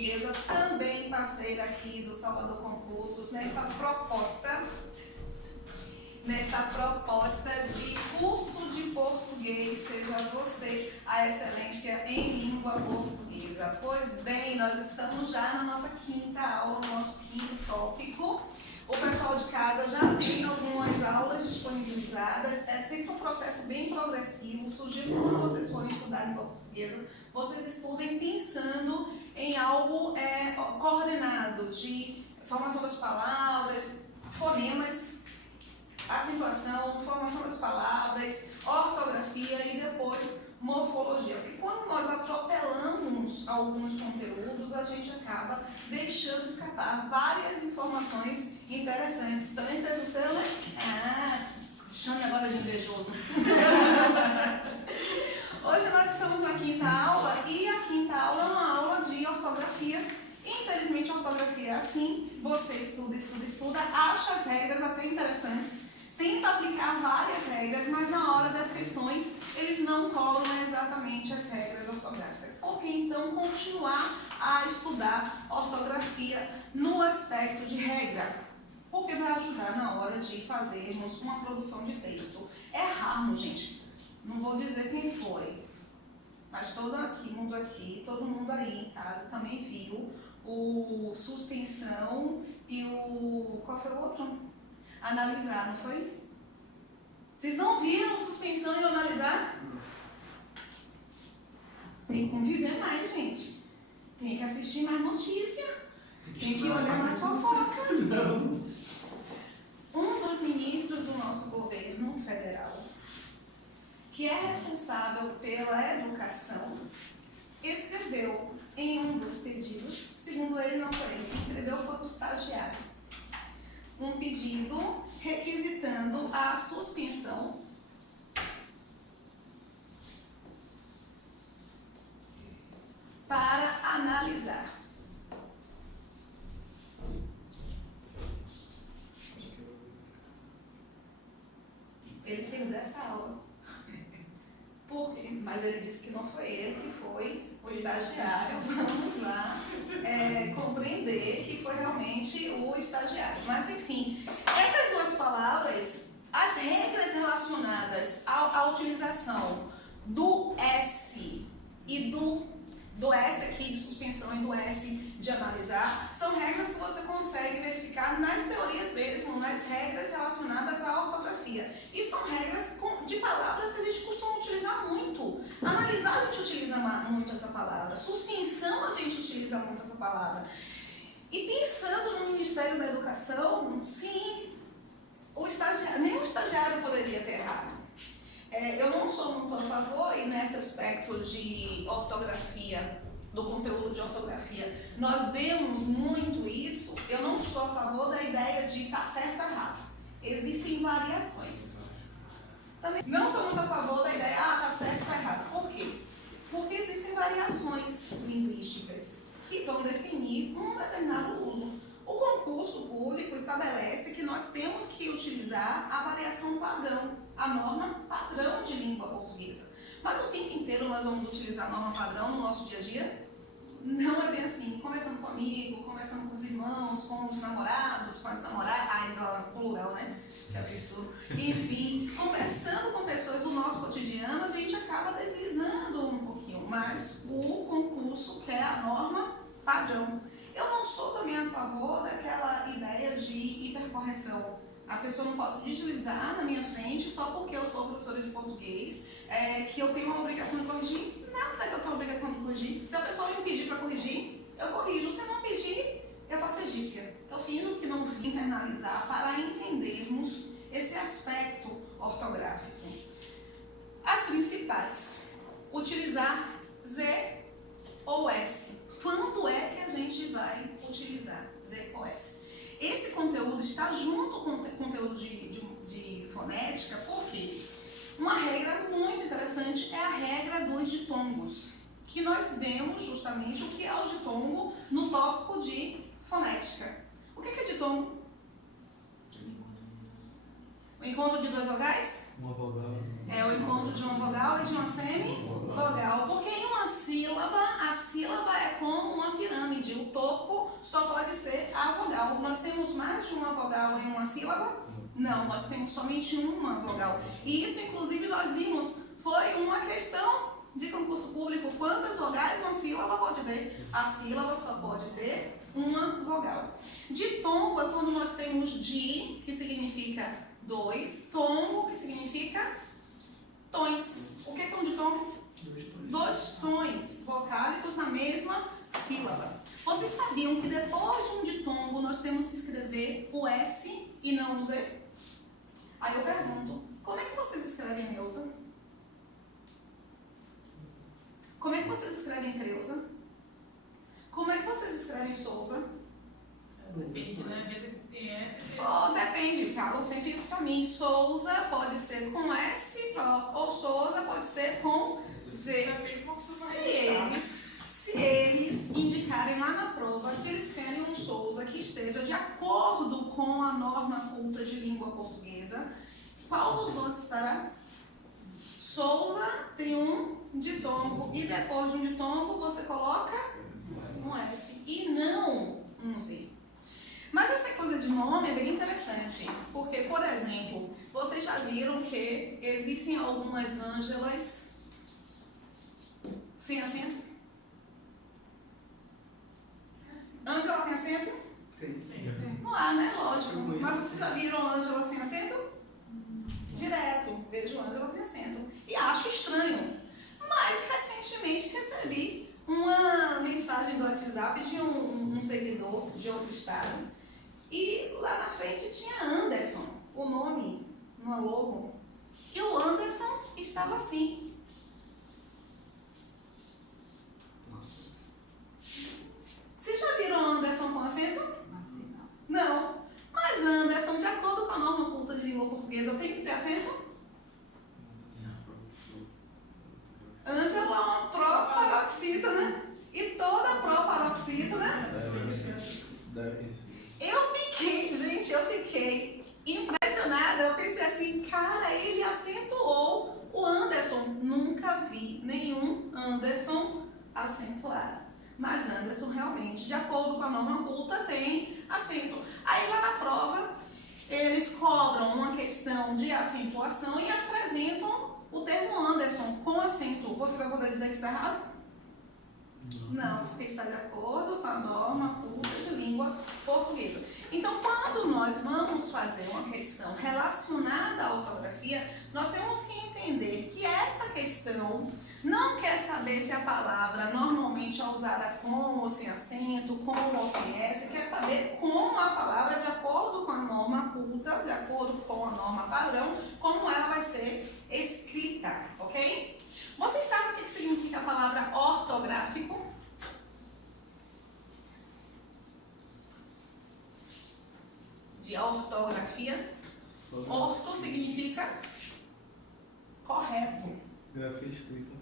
Portuguesa, também parceira aqui do Salvador Concursos, nesta proposta de curso de português, seja você a excelência em língua portuguesa. Pois bem, nós estamos já na nossa quinta aula, no nosso quinto tópico. O pessoal de casa já tem algumas aulas disponibilizadas, é sempre um processo bem progressivo, surgiu quando vocês forem estudar língua portuguesa, vocês estudem pensando em algo coordenado, de formação das palavras, fonemas, acentuação, formação das palavras, ortografia e depois morfologia. Porque quando nós atropelamos alguns conteúdos, a gente acaba deixando escapar várias informações interessantes. Então, chame agora de invejoso. Hoje nós estamos na quinta aula e a quinta aula é uma aula de ortografia. Infelizmente, a ortografia é assim, você estuda, acha as regras até interessantes, tenta aplicar várias regras, mas na hora das questões eles não colam exatamente as regras ortográficas. Por que então continuar a estudar ortografia no aspecto de regra? Porque vai ajudar na hora de fazermos uma produção de texto. Errarmos, gente. Não vou dizer quem foi, mas todo mundo aí em casa também viu o suspensão e o... qual foi o outro? Analisar, não foi? Vocês não viram suspensão e analisar? Tem que conviver mais, gente. Tem que assistir mais notícia. Tem que olhar mais fofoca. Um dos ministros do nosso governo federal, que é responsável pela educação, escreveu em um dos pedidos, segundo ele não foi ele, escreveu foi o estagiário, um pedido requisitando a suspensão para analisar. Ele perdeu essa aula. Por quê? Mas ele disse que não foi ele, que foi o estagiário. Vamos lá compreender que foi realmente o estagiário. Mas, enfim, essas duas palavras, as regras relacionadas à utilização do S e do S aqui de suspensão e do S de analisar, são regras que você consegue verificar nas teorias mesmo, nas regras relacionadas à ortografia. E são regras de palavras que a gente costuma utilizar muito. Analisar a gente utiliza muito essa palavra. Suspensão a gente utiliza muito essa palavra. E pensando no Ministério da Educação, sim, nem o estagiário poderia ter errado. Eu não sou muito a favor, e nesse aspecto de ortografia, do conteúdo de ortografia, nós vemos muito isso. Eu não sou a favor da ideia de estar certo ou errado. Existem variações. Também não sou muito a favor da ideia, está certo ou errado. Por quê? Porque existem variações linguísticas que vão definir um determinado uso. O concurso público estabelece que nós temos que utilizar a variação padrão, a norma padrão de língua portuguesa. Mas o tempo inteiro nós vamos utilizar a norma padrão no nosso dia a dia? Não é bem assim. Conversando comigo, conversando com os irmãos, com os namorados, com as namoradas, plural, né? Que absurdo. Enfim, conversando com pessoas do nosso cotidiano, a gente acaba deslizando um pouquinho. Mas o concurso quer a norma padrão. Eu não sou também a favor daquela ideia de hipercorreção. A pessoa não pode deslizar na minha frente só porque eu sou professora de português, que eu tenho uma obrigação de corrigir. Nada que eu tenho obrigação de corrigir. Se a pessoa me pedir para corrigir, eu corrijo. Se não pedir, eu faço egípcia. Eu finjo que não vim internalizar para entendermos esse aspecto ortográfico. As principais. Utilizar Z ou S. Quando é que a gente vai utilizar Z ou S? Esse conteúdo está junto com o conteúdo de fonética, porque uma regra muito interessante é a regra dos ditongos, que nós vemos justamente o que é o ditongo no tópico de fonética. O que é ditongo? O encontro de duas vogais? Uma vogal. É o encontro de uma vogal e de uma semi-vogal. Porque em uma sílaba, a sílaba é como uma pirâmide. aprendi, o toco só pode ser a vogal. Nós temos mais de uma vogal em uma sílaba? Não, nós temos somente uma vogal. E isso, inclusive, nós vimos, foi uma questão de concurso público. Quantas vogais uma sílaba pode ter? A sílaba só pode ter uma vogal. Ditongo é quando nós temos di, que significa dois, tongo, que significa tons. O que é um ditongo? Dois tons vocálicos na mesma sílaba. Vocês sabiam que depois de um ditongo nós temos que escrever o S e não o Z? Aí eu pergunto, como é que vocês escrevem Neuza? Como é que vocês escrevem Creuza? Como é que vocês escrevem Souza? Depende, né? Depende, falam sempre isso pra mim. Souza pode ser com S ou Souza pode ser com Z. Se eles indicarem lá na prova que eles querem um Souza que esteja de acordo com a norma culta de língua portuguesa, qual dos dois estará? Souza tem um ditongo e depois de um ditongo você coloca um S e não um Z. Mas essa coisa de nome é bem interessante, porque, por exemplo, vocês já viram que existem algumas Ângelas sem acento? Ângela tem acento? Tem. Não há, né? Lógico. Mas vocês já viram Ângela sem acento? Direto. Vejo Ângela sem acento. E acho estranho. Mas recentemente recebi uma mensagem do WhatsApp de um seguidor de outro estado. E lá na frente tinha Anderson, o nome, no logo. E o Anderson estava assim. Nossa. Vocês já viram Anderson com acento? Não. Mas Anderson, de acordo com a norma culta de língua portuguesa, tem que ter acento? Ângela é uma proparoxítona. E toda proparoxítona. Eu fiquei impressionada. Eu pensei assim, cara, ele acentuou o Anderson. Nunca vi nenhum Anderson acentuado. Mas Anderson realmente, de acordo com a norma culta, tem acento. Aí lá na prova, eles cobram uma questão de acentuação e apresentam o termo Anderson com acento. Você vai poder dizer que está errado? Não, porque está de acordo com a norma culta de língua portuguesa. Então, quando nós vamos fazer uma questão relacionada à ortografia, nós temos que entender que essa questão não quer saber se a palavra normalmente é usada com ou sem acento, com ou sem S, quer saber como a palavra, de acordo com a norma culta, de acordo com a norma padrão, como ela vai ser escrita, ok? Vocês sabem o que significa a palavra ortográfico? De ortografia. Orto significa correto. Grafia escrita.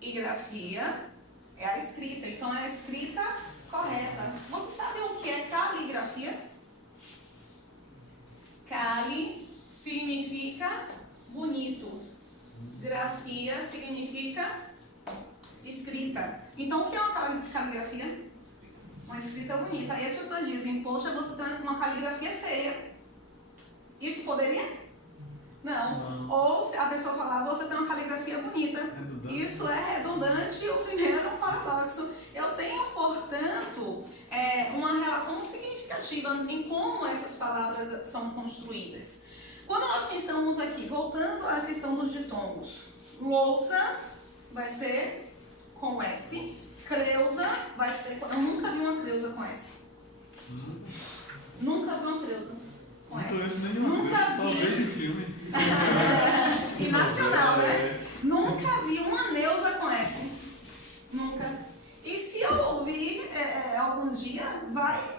E grafia é a escrita. Então, é a escrita correta. Você sabe o que é caligrafia? Cali significa bonito. Grafia significa escrita. Então, o que é uma caligrafia? Uma escrita bonita. Aí as pessoas dizem, poxa, você tem uma caligrafia feia. Isso poderia? Não. Ou se a pessoa falar, você tem uma caligrafia bonita. Isso é redundante e o primeiro paradoxo. Eu tenho, portanto, uma relação muito significativa em como essas palavras são construídas. Quando nós pensamos aqui, voltando à questão dos ditongos, louça vai ser com S, Creuza vai ser com... Eu nunca vi uma Creuza com S. Nunca vi uma Creuza com S. Nunca vi. Talvez em filme. E nacional, né? Nunca vi uma Neuza com S. Nunca. E se eu ouvir algum dia,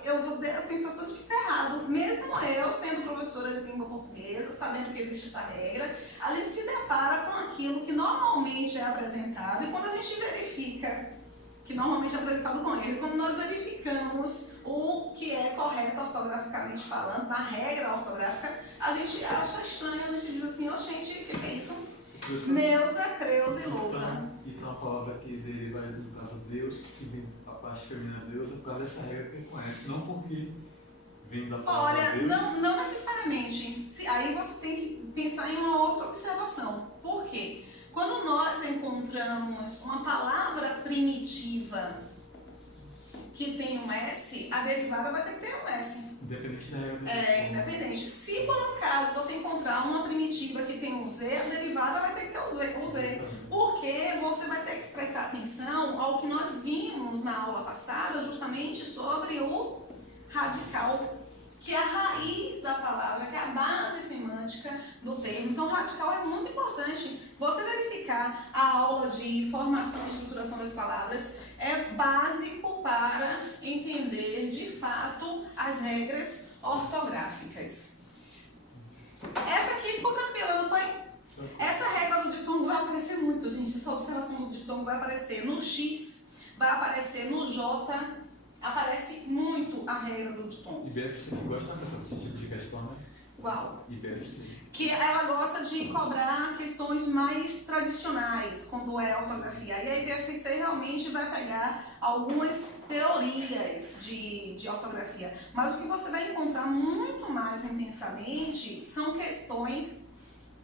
eu vou ter a sensação de que está errado. Mesmo eu, sendo professora de língua portuguesa, sabendo que existe essa regra, a gente se depara com aquilo que normalmente é apresentado. E quando a gente verifica que normalmente é apresentado com erro, quando nós verificamos o que é correto ortograficamente falando, na regra ortográfica, a gente acha estranho, a gente diz assim, ó gente, o que é isso? Neuza, Creuza e Lousa. E tem uma palavra que deriva do caso Deus, que vem a parte feminina Deus, é por causa dessa regra que ele conhece, não porque vem da palavra Olha, Deus. não necessariamente. Aí você tem que pensar em uma outra observação. Por quê? Quando nós encontramos uma palavra primitiva que tem um S, a derivada vai ter que ter um S. Independente da regra. Independente. Se por um caso você encontrar uma primitiva que tem um Z, a derivada vai ter que ter o Z. Porque você vai ter que prestar atenção ao que nós vimos na aula passada, justamente sobre o radical, que é a raiz da palavra, que é a base semântica do termo. Então, o radical é muito importante. Você verificar a aula de formação e estruturação das palavras é básico para entender, de fato, as regras ortográficas. Essa aqui ficou tranquila, não foi? Essa regra do ditongo vai aparecer muito, gente. Essa observação do ditongo vai aparecer no X, vai aparecer no J. Aparece muito a regra do ditongo. IBFC gosta desse tipo de questão, né? Qual? IBFC. Que ela gosta de cobrar questões mais tradicionais, quando é ortografia. E a IBFC realmente vai pegar algumas teorias de ortografia. Mas o que você vai encontrar muito mais intensamente são questões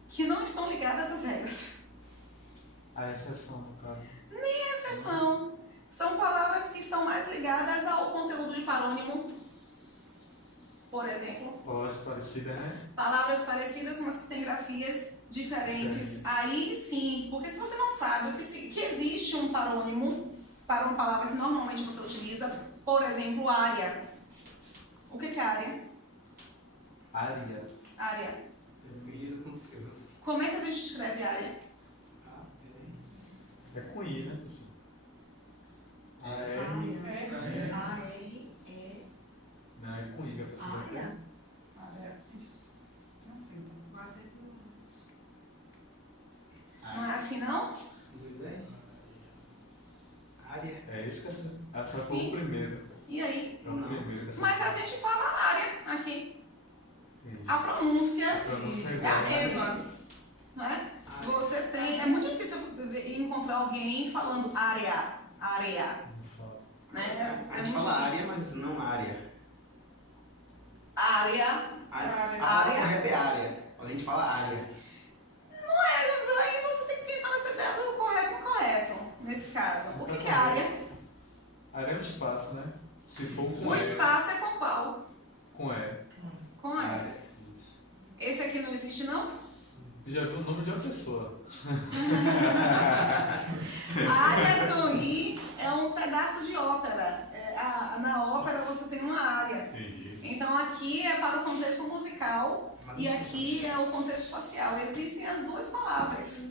que não estão ligadas às regras. A exceção, no caso. Nem exceção. São palavras que estão mais ligadas ao conteúdo de parônimo. Por exemplo. Palavras parecidas, né? Palavras parecidas, mas que têm grafias diferentes. Aí sim, porque se você não sabe que existe um parônimo para uma palavra que normalmente você utiliza, por exemplo, área. O que é área? Área. Área. Como é que a gente escreve área? É com I, né? A-R-E. Não, é com I. Área? Área. Isso. Assim. Não é assim, não? Área. É isso que essa foi Sim. o primeiro. E aí? É o primeiro dessa. Mas a gente fala área aqui. Entendi. A pronúncia A pronúncia é é igual, a né? mesma. Não é? Você tem. É muito difícil encontrar alguém falando área. Não fala. Né? A gente fala área, mas não área. Área. A palavra correta é área, mas a gente fala área. Não é, aí você tem que pensar nessa ideia do correto e incorreto, nesse caso. O que é área? Área é um espaço, né? Se for com O E. espaço é com pau. Com E. Com área. Esse aqui não existe, não? Já viu o nome de uma pessoa. Área com I é um pedaço de ópera. Na ópera você tem uma área. Entendi. Então aqui é para o contexto musical e aqui é o contexto espacial. Existem as duas palavras.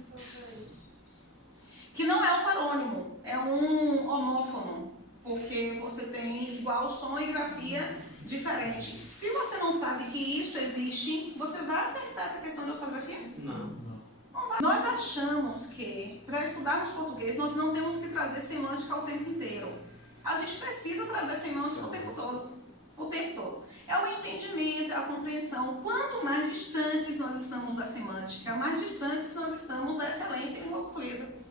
Que não é um parônimo, é um homófono, porque você tem igual som e grafia diferente. Se você não sabe que isso existe, você vai acertar essa questão de ortografia? Não. Nós achamos que, para estudarmos português, nós não temos que trazer semântica o tempo inteiro. A gente precisa trazer semântica o tempo todo. O tempo todo. É o entendimento, é a compreensão. Quanto mais distantes nós estamos da semântica, mais distantes nós estamos da excelência em língua portuguesa.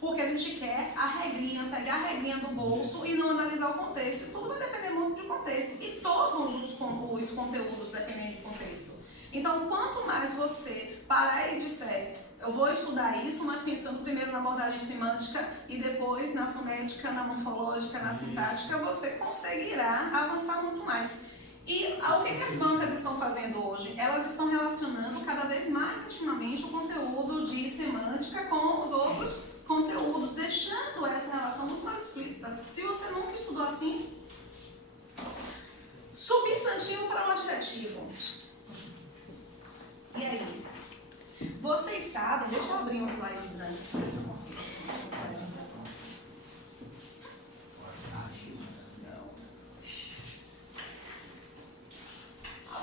Porque a gente quer a regrinha, pegar a regrinha do bolso e não analisar o contexto. Tudo vai depender muito de contexto. E todos os conteúdos dependem de contexto. Então, quanto mais você parar e disser, eu vou estudar isso, mas pensando primeiro na abordagem semântica e depois na fonética, na morfológica, na sintática, você conseguirá avançar muito mais. E o que as bancas estão fazendo hoje? Elas estão relacionando cada vez mais intimamente o conteúdo de semântica com os outros conteúdos, deixando essa relação muito mais explícita. Se você nunca estudou assim, substantivo para o adjetivo. E aí? Vocês sabem, deixa eu abrir um slide branco para ver se eu consigo.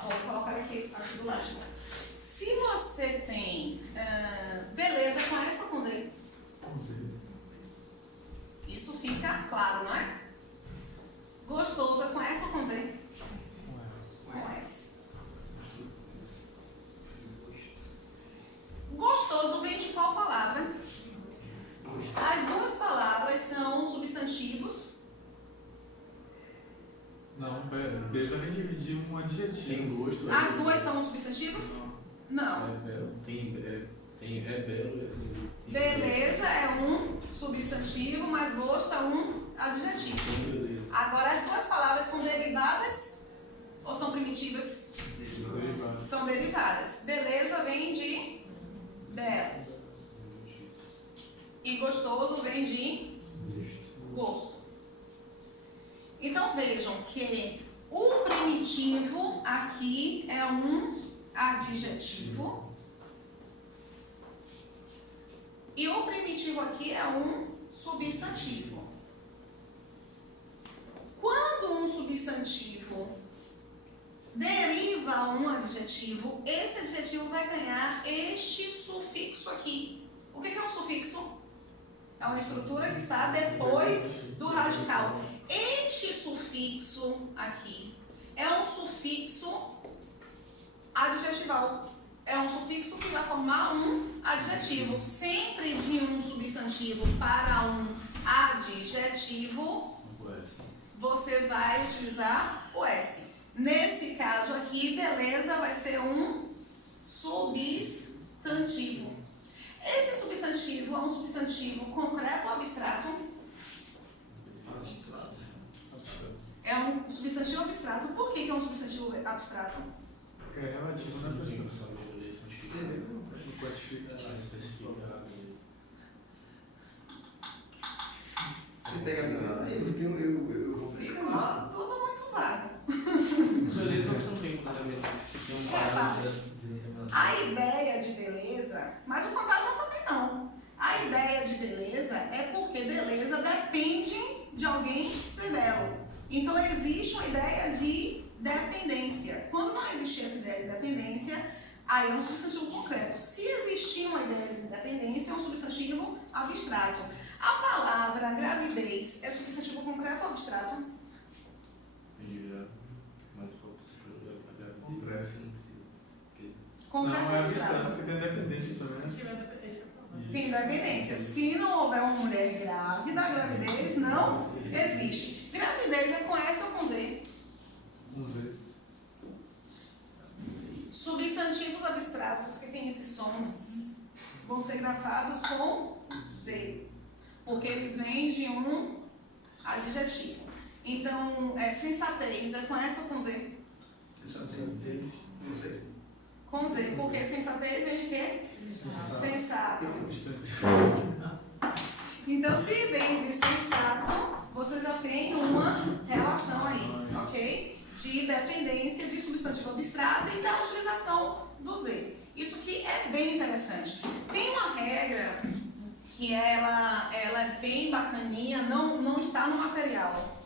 Vou colocar aqui do lado. Se você tem beleza com S ou com Z? Com Z. Isso fica claro, não é? Gostoso é com S ou com Z? Com S. Gostoso vem de qual palavra? As duas palavras são substantivos Não, beleza vem de um adjetivo. Tem gosto. As duas são substantivos? Não. É belo. É belo. Beleza é um substantivo, mas gosto é um adjetivo. Tem beleza. Agora, as duas palavras são derivadas ou são primitivas? Derivado. São derivadas. Beleza vem de belo. E gostoso vem de gosto. Então vejam que o primitivo aqui é um adjetivo. E o primitivo aqui é um substantivo. Quando um substantivo deriva um adjetivo, esse adjetivo vai ganhar este sufixo aqui. O que é um sufixo? É uma estrutura que está depois do radical. Este sufixo aqui é um sufixo adjetival. É um sufixo que vai formar um adjetivo. Sempre de um substantivo para um adjetivo, você vai utilizar o S. Nesse caso aqui, beleza vai ser um substantivo. Esse substantivo é um substantivo concreto ou abstrato? É um substantivo abstrato. Por que é um substantivo abstrato? Porque é relativo na pessoa. Não quantifica. Você pega a beleza, eu vou pescar. Tudo muito vago. Beleza você não tem claramente. Tem um parâmetro. A ideia de beleza, mas o fantasma também não. A ideia de beleza é porque beleza depende de alguém ser belo. Então existe uma ideia de dependência. Quando não existir essa ideia de dependência, aí é um substantivo concreto. Se existir uma ideia de dependência, é um substantivo abstrato. A palavra gravidez é substantivo concreto ou abstrato? Concreto Não, ou é abstrato? abstrato, porque tem dependência também. Tem dependência. Se não houver uma mulher grávida, a gravidez não existe. Gravidez é com S ou com Z? Vamos ver. Substantivos abstratos que têm esse som vão ser gravados com Z, porque eles vêm de um adjetivo. Então, sensatez é com S ou com Z? Com Z, porque sensatez vem de quê? Sensato. Então, se vem de sensato, você já tem uma relação aí, ok? De dependência de substantivo abstrato e da utilização do Z. Isso aqui é bem interessante. Tem uma regra que ela é bem bacaninha, não está no material.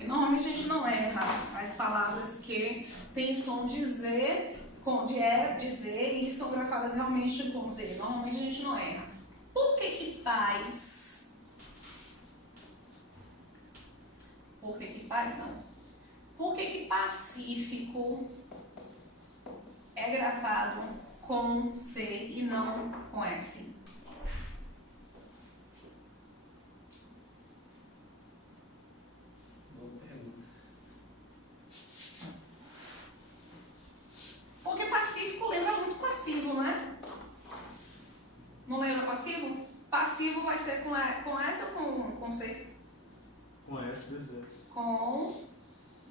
E normalmente a gente não erra as palavras que têm som de Z, de E, de Z e são grafadas realmente com Z. Normalmente a gente não erra. Por que paz? Por que paz não? Por que pacífico é grafado com C e não com S? Porque pacífico lembra muito passivo, não é? Não lembra passivo? Passivo vai ser com S ou com C? Com S, dois S. Com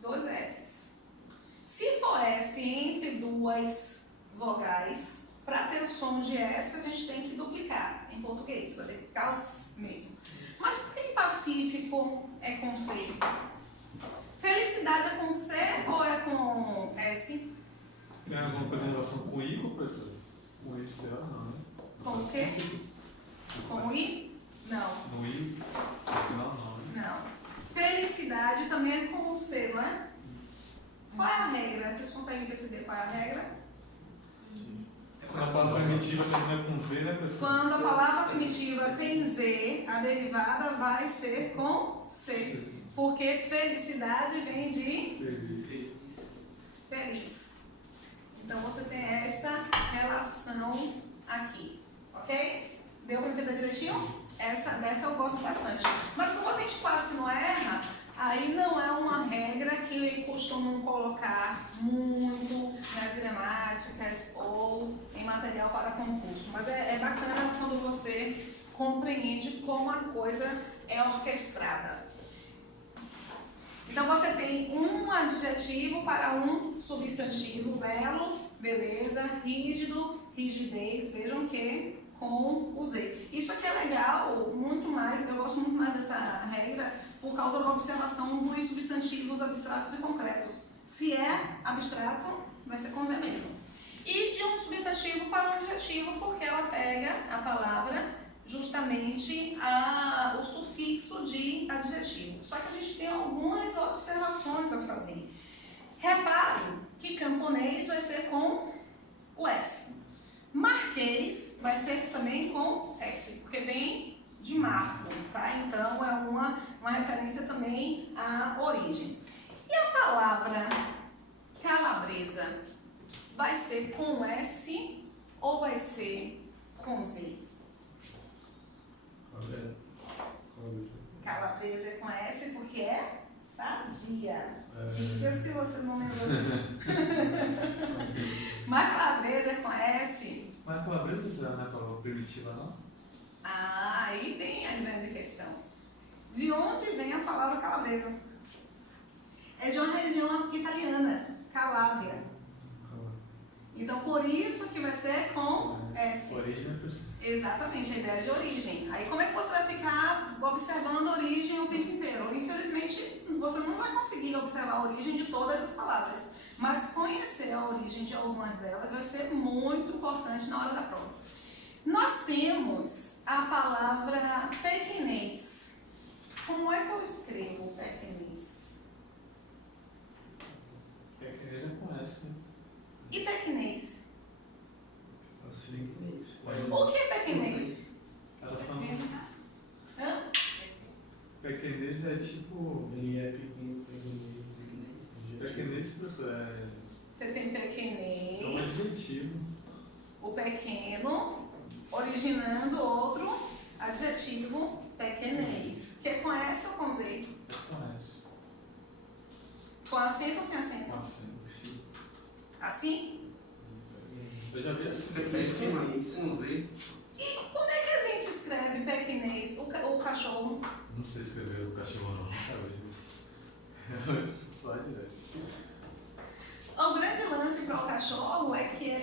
dois S. Se for S entre duas vogais, para ter o som de S, a gente tem que duplicar em português, vai ter que ficar os mesmo. Mas por que pacífico é com C? Felicidade é com C ou é com S? Tem alguma coisa em relação com I, professor? Com I, será? Não, né? Com o quê? Com I? Não. No I, no final não, né? Não. Felicidade também é com C, não é? Qual é a regra? Vocês conseguem perceber qual é a regra? Quando a palavra primitiva termina com Z, né, professor? Quando a palavra primitiva tem Z, a derivada vai ser com C. Porque felicidade vem de feliz. Então você tem esta relação aqui. Ok? Deu para entender direitinho? Dessa eu gosto bastante. Mas como a gente quase que não erra, aí não é uma regra que costumam colocar muito nas gramáticas ou em material para concurso. Mas é bacana quando você compreende como a coisa é orquestrada. Então você tem um adjetivo para um substantivo: belo, beleza, rígido, rigidez. Vejam que com o Z. Isso aqui é legal, muito mais, eu gosto muito mais dessa regra por causa da observação dos substantivos abstratos e concretos. Se é abstrato, vai ser com Z mesmo. E de um substantivo para um adjetivo, porque ela pega a palavra justamente o sufixo de adjetivo. Só que a gente tem algumas observações a fazer. Repare que camponês vai ser com o S. Marquês vai ser também com S, porque vem de marco, tá? Então é uma referência também à origem. E a palavra calabresa vai ser com S ou vai ser com Z? Calabresa é com S porque é sadia. Diga se você não lembrou disso. Mas calabresa é com S. Mas calabresa não é palavra primitiva, não? Aí vem a grande questão. De onde vem a palavra calabresa? É de uma região italiana, Calábria. Então, por isso que vai ser com S. Origem é Exatamente, a ideia de origem. Aí, como é que você vai ficar observando a origem o tempo inteiro? Infelizmente, você não vai conseguir observar a origem de todas as palavras. Mas conhecer a origem de algumas delas vai ser muito importante na hora da prova. Nós temos a palavra pequenês. Como é que eu escrevo pequenês? Pequenês é com S, né? E pequenês? Assim. O que é pequenês? Ela fala. Hã? Pequenês é tipo. Ele é pequeno, Pequenês, professor, Você tem é um pequenês, adjetivo. o pequeno, originando outro adjetivo pequenês. Que é com S ou com Z? É com S. Com acento ou sem acento? Nossa, sim. Assim? Eu já vi assim. Pequenês, com Z. E como é que a gente escreve pequenês, o cachorro? Não sei escrever o cachorro não, só direto. O grande lance para o cachorro é que é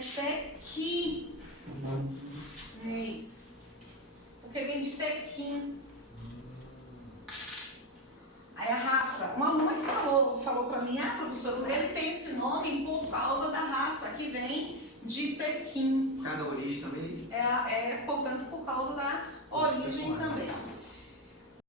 pequinês. Porque vem de Pequim. Aí a raça. Uma aluna que falou para mim, professor, ele tem esse nome por causa da raça que vem de Pequim. Cada origem também é isso? Portanto, por causa da origem também.